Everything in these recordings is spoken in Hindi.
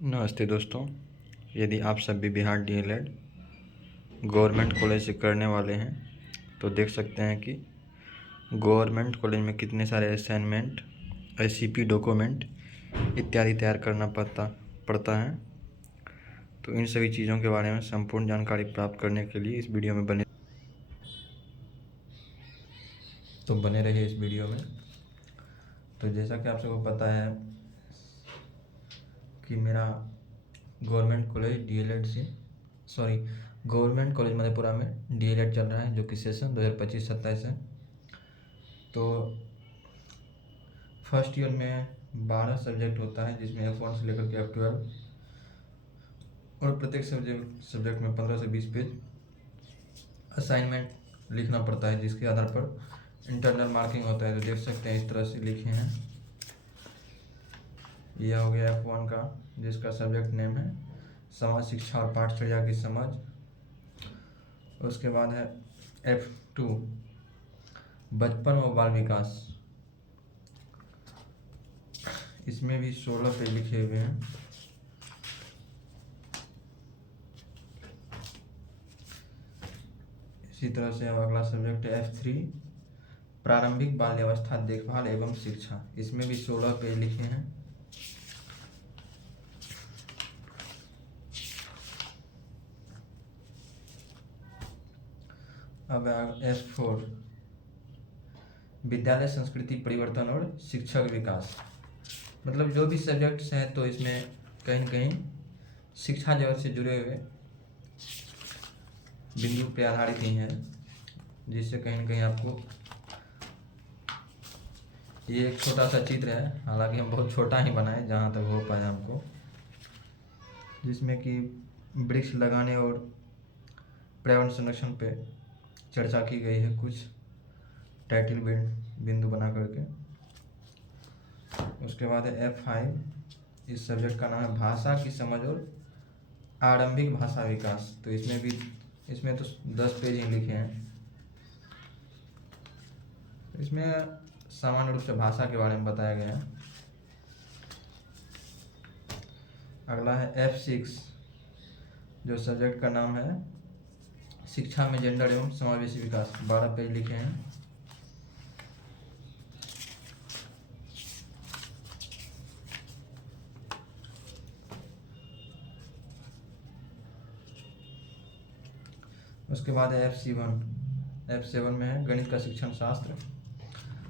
नमस्ते दोस्तों। यदि आप सब भी बिहार डीएलएड गवर्नमेंट कॉलेज से करने वाले हैं तो देख सकते हैं कि गवर्नमेंट कॉलेज में कितने सारे असाइनमेंट, आईसीपी डॉक्यूमेंट इत्यादि तैयार करना पड़ता है। तो इन सभी चीज़ों के बारे में संपूर्ण जानकारी प्राप्त करने के लिए इस वीडियो में बने रहिए इस वीडियो में। तो जैसा कि आप सबको पता है कि मेरा गवर्नमेंट कॉलेज मधेपुरा में डीएलएड चल रहा है, जो कि सेशन 2025-27 है। तो फर्स्ट ईयर में 12 सब्जेक्ट होता है, जिसमें F1 से लेकर के F12, और प्रत्येक सब्जेक्ट में 15 से 20 पेज असाइनमेंट लिखना पड़ता है, जिसके आधार पर इंटरनल मार्किंग होता है। तो देख सकते हैं इस तरह से लिखे हैं। यह हो गया F1 का, जिसका सब्जेक्ट नेम है समाज शिक्षा और पाठचर्या की समझ। उसके बाद है F2 बचपन व बाल विकास। इसमें भी 16 पेज लिखे हुए हैं। इसी तरह से अब अगला सब्जेक्ट है F3 प्रारंभिक बाल्यावस्था देखभाल एवं शिक्षा। इसमें भी 16 पेज लिखे हैं। अब F4 विद्यालय संस्कृति परिवर्तन और शिक्षक विकास। मतलब जो भी सब्जेक्ट्स हैं, तो इसमें कहीं न कहीं शिक्षा जगत से जुड़े हुए बिंदु पे आधारित ही हैं, जिससे कहीं न कहीं आपको ये एक छोटा सा चित्र है। हालांकि हम बहुत छोटा ही बनाए जहाँ तक हो पाया हमको, जिसमें कि वृक्ष लगाने और पर्यावरण संरक्षण पे चर्चा की गई है, कुछ टाइटल बिंदु बना करके। उसके बाद है F5। इस सब्जेक्ट का नाम है भाषा की समझ और आरंभिक भाषा विकास। तो इसमें तो 10 पेज ही लिखे हैं। इसमें सामान्य रूप से भाषा के बारे में बताया गया है। अगला है F6, जो सब्जेक्ट का नाम है शिक्षा में जेंडर एवं समावेशी विकास। 12 पेज लिखे हैं। उसके बाद है F7 में है गणित का शिक्षण शास्त्र।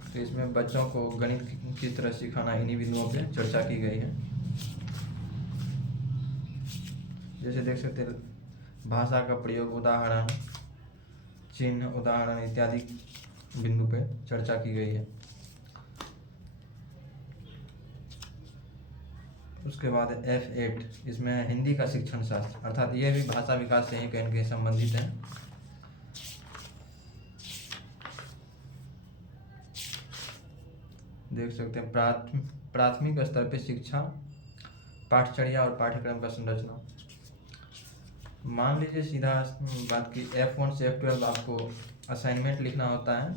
तो इसमें बच्चों को गणित किस तरह सिखाना, इन्हीं बिंदुओं पे चर्चा की गई है। जैसे देख सकते हैं, भाषा का प्रयोग, उदाहरण, चिन्ह, उदाहरण इत्यादि बिंदु पे चर्चा की गई है। उसके बाद F8, इसमें हिंदी का शिक्षण शास्त्र, अर्थात यह भी भाषा विकास से ही कहीं न कहीं संबंधित है। देख सकते हैं प्राथमिक स्तर पे शिक्षा, पाठचर्या और पाठ्यक्रम का संरचना। मान लीजिए सीधा बात की F1 से F12 आपको असाइनमेंट लिखना होता है,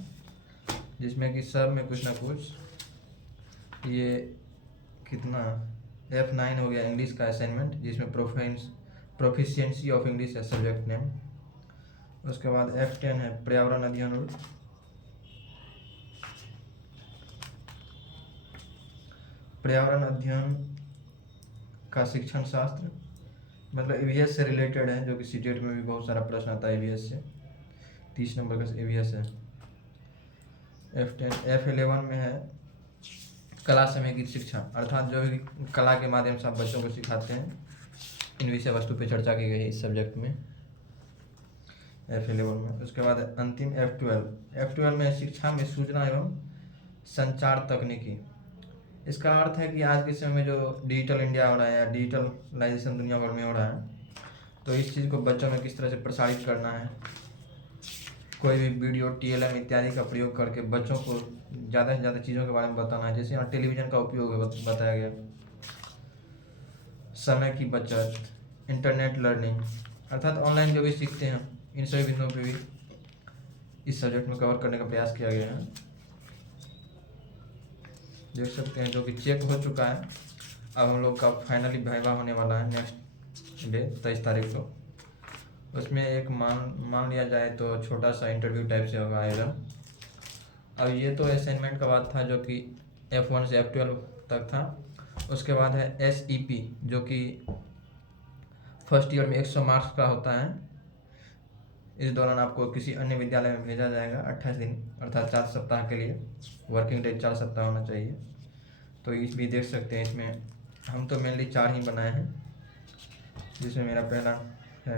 जिसमें कि सब में कुछ ना कुछ, ये कितना F9 हो गया इंग्लिश का असाइनमेंट, जिसमें प्रोफिशिएंसी ऑफ इंग्लिश है सब्जेक्ट नेम। उसके बाद F10 है पर्यावरण अध्ययन और पर्यावरण अध्ययन का शिक्षण शास्त्र। मतलब EVS से रिलेटेड है, जो कि सीटेट में भी बहुत सारा प्रश्न आता है EVS से। 30 नंबर का EVS है। F11 में है कला समय की शिक्षा, अर्थात जो भी कला के माध्यम से आप बच्चों को सिखाते हैं, इन विषय वस्तु पे चर्चा की गई है इस सब्जेक्ट में, F11 में। उसके बाद अंतिम F12 में शिक्षा में सूचना एवं संचार तकनीकी। इसका अर्थ है कि आज के समय में जो डिजिटल इंडिया हो रहा है या डिजिटलाइजेशन दुनिया भर में हो रहा है, तो इस चीज़ को बच्चों में किस तरह से प्रसारित करना है। कोई भी वीडियो, TLM इत्यादि का प्रयोग करके बच्चों को ज़्यादा से ज़्यादा चीज़ों के बारे में बताना है। जैसे यहाँ टेलीविज़न का उपयोग बताया गया, समय की बचत, इंटरनेट लर्निंग, अर्थात ऑनलाइन जो भी सीखते हैं, इन सभी बिंदुओं पे भी इस सब्जेक्ट में कवर करने का प्रयास किया गया है। देख सकते हैं जो कि चेक हो चुका है। अब हम लोग का फाइनली वाइवा होने वाला है नेक्स्ट डे 23 तारीख को। उसमें एक मान लिया जाए तो छोटा सा इंटरव्यू टाइप से होगा आएगा। अब ये तो असाइनमेंट का बात था जो कि F1 से F12 तक था। उसके बाद है SEP जो कि फर्स्ट ईयर में 100 मार्क्स का होता है। इस दौरान आपको किसी अन्य विद्यालय में भेजा जाएगा 28 दिन अर्थात 4 सप्ताह के लिए। वर्किंग डे 4 सप्ताह होना चाहिए। तो इस भी देख सकते हैं, इसमें हम तो मेनली 4 ही बनाए हैं, जिसमें मेरा पहला है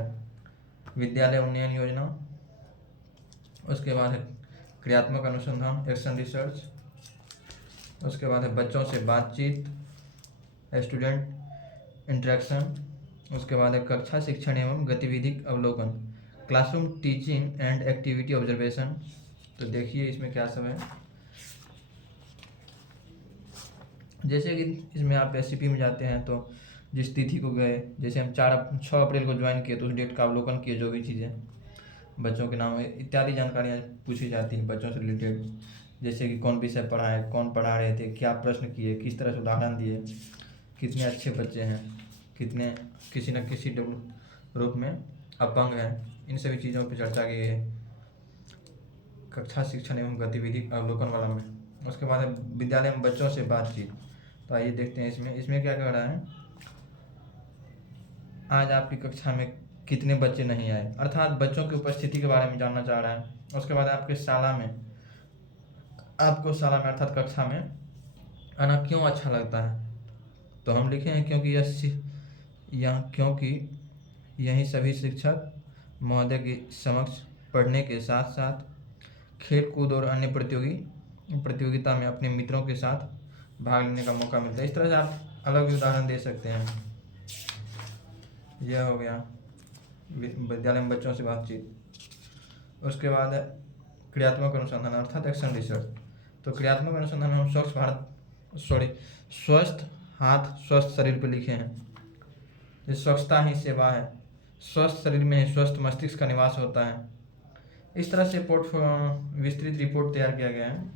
विद्यालय उन्नयन योजना। उसके बाद है क्रियात्मक अनुसंधान एक्शन रिसर्च। उसके बाद है बच्चों से बातचीत स्टूडेंट इंटरेक्शन। उसके बाद है कक्षा शिक्षण एवं गतिविधि अवलोकन classroom teaching and activity observation. तो देखिए इसमें क्या सब है। जैसे कि इसमें आप SCP में जाते हैं तो जिस तिथि को गए, जैसे हम 6 अप्रैल को ज्वाइन किए तो उस डेट का अवलोकन किए, जो भी चीज़ें बच्चों के नाम इत्यादि जानकारियाँ पूछी जाती हैं बच्चों से रिलेटेड। जैसे कि कौन विषय पढ़ा है, कौन पढ़ा रहे थे, क्या प्रश्न किए, किस तरह से उदाहरण दिए, कितने अच्छे बच्चे हैं, कितने किसी न किसी रूप में अपंग हैं, इन सभी चीज़ों पर चर्चा की है कक्षा शिक्षण एवं गतिविधि अवलोकन वाला में। उसके बाद है विद्यालय में बच्चों से बातचीत। तो आइए देखते हैं इसमें क्या कह रहा है। आज आपकी कक्षा में कितने बच्चे नहीं आए, अर्थात बच्चों की उपस्थिति के बारे में जानना चाह रहा है। उसके बाद आपको शाला में अर्थात कक्षा में आना क्यों अच्छा लगता है। तो हम लिखे हैं क्योंकि यही सभी शिक्षक महोदय के समक्ष पढ़ने के साथ साथ खेल कूद और अन्य प्रतियोगिता में अपने मित्रों के साथ भाग लेने का मौका मिलता है। इस तरह से आप अलग भी उदाहरण दे सकते हैं। यह हो गया विद्यालय में बच्चों से बातचीत। उसके बाद है क्रियात्मक अनुसंधान अर्थात एक्शन रिसर्च। तो क्रियात्मक अनुसंधान में हम स्वस्थ हाथ स्वस्थ शरीर पर लिखे हैं। ये स्वच्छता ही सेवा है, स्वस्थ शरीर में ही स्वस्थ मस्तिष्क का निवास होता है। इस तरह से विस्तृत रिपोर्ट तैयार किया गया है।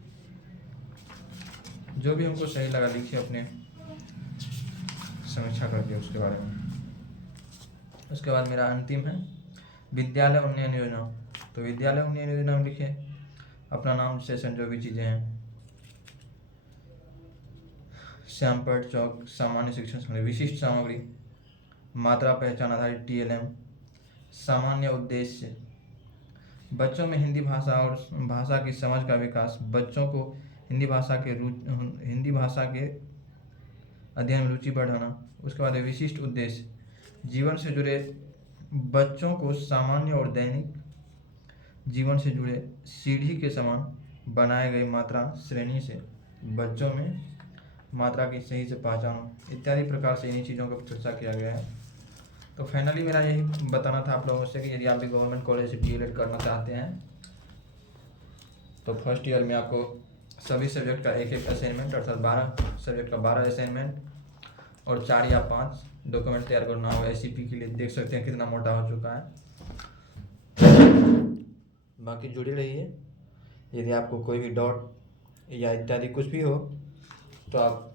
जो भी हमको सही लगा लिखिए अपने समीक्षा करके उसके बारे में। उसके बाद मेरा अंतिम है विद्यालय उन्नयन योजना। तो विद्यालय उन्नयन योजना में लिखे अपना नाम, सेशन, जो भी चीज़ें हैं। श्यामपट चौक सामान्य शिक्षण सामग्री, विशिष्ट सामग्री, मात्रा पहचान आधारित TLM, सामान्य उद्देश्य, बच्चों में हिंदी भाषा और भाषा की समझ का विकास, बच्चों को हिंदी भाषा के अध्ययन में रुचि बढ़ाना। उसके बाद विशिष्ट उद्देश्य, जीवन से जुड़े बच्चों को सामान्य और दैनिक जीवन से जुड़े सीढ़ी के समान बनाए गए मात्रा श्रेणी से बच्चों में मात्रा की सही से पहचान इत्यादि प्रकार से इन्हीं चीज़ों पर चर्चा किया गया है। तो फाइनली मेरा यही बताना था आप लोगों से कि यदि आप भी गवर्नमेंट कॉलेज से DLED करना चाहते हैं तो फर्स्ट ईयर में आपको सभी सब्जेक्ट का एक असाइनमेंट अर्थात 12 सब्जेक्ट का 12 असाइनमेंट और 4 या 5 डॉक्यूमेंट तैयार करना होगा। SCP के लिए देख सकते हैं कितना मोटा हो चुका है। बाकी जुड़े रहिए। यदि आपको कोई भी डाउट या इत्यादि कुछ भी हो तो आप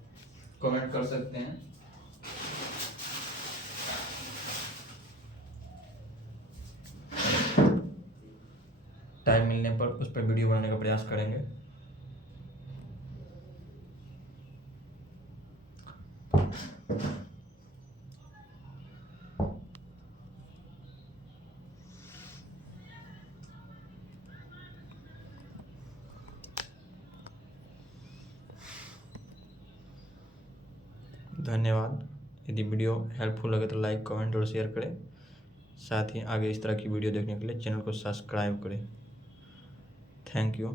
कमेंट कर सकते हैं। टाइम मिलने पर उस पर वीडियो बनाने का प्रयास करेंगे। धन्यवाद। यदि वीडियो हेल्पफुल लगे तो लाइक, कमेंट और शेयर करें। साथ ही आगे इस तरह की वीडियो देखने के लिए चैनल को सब्सक्राइब करें। Thank you.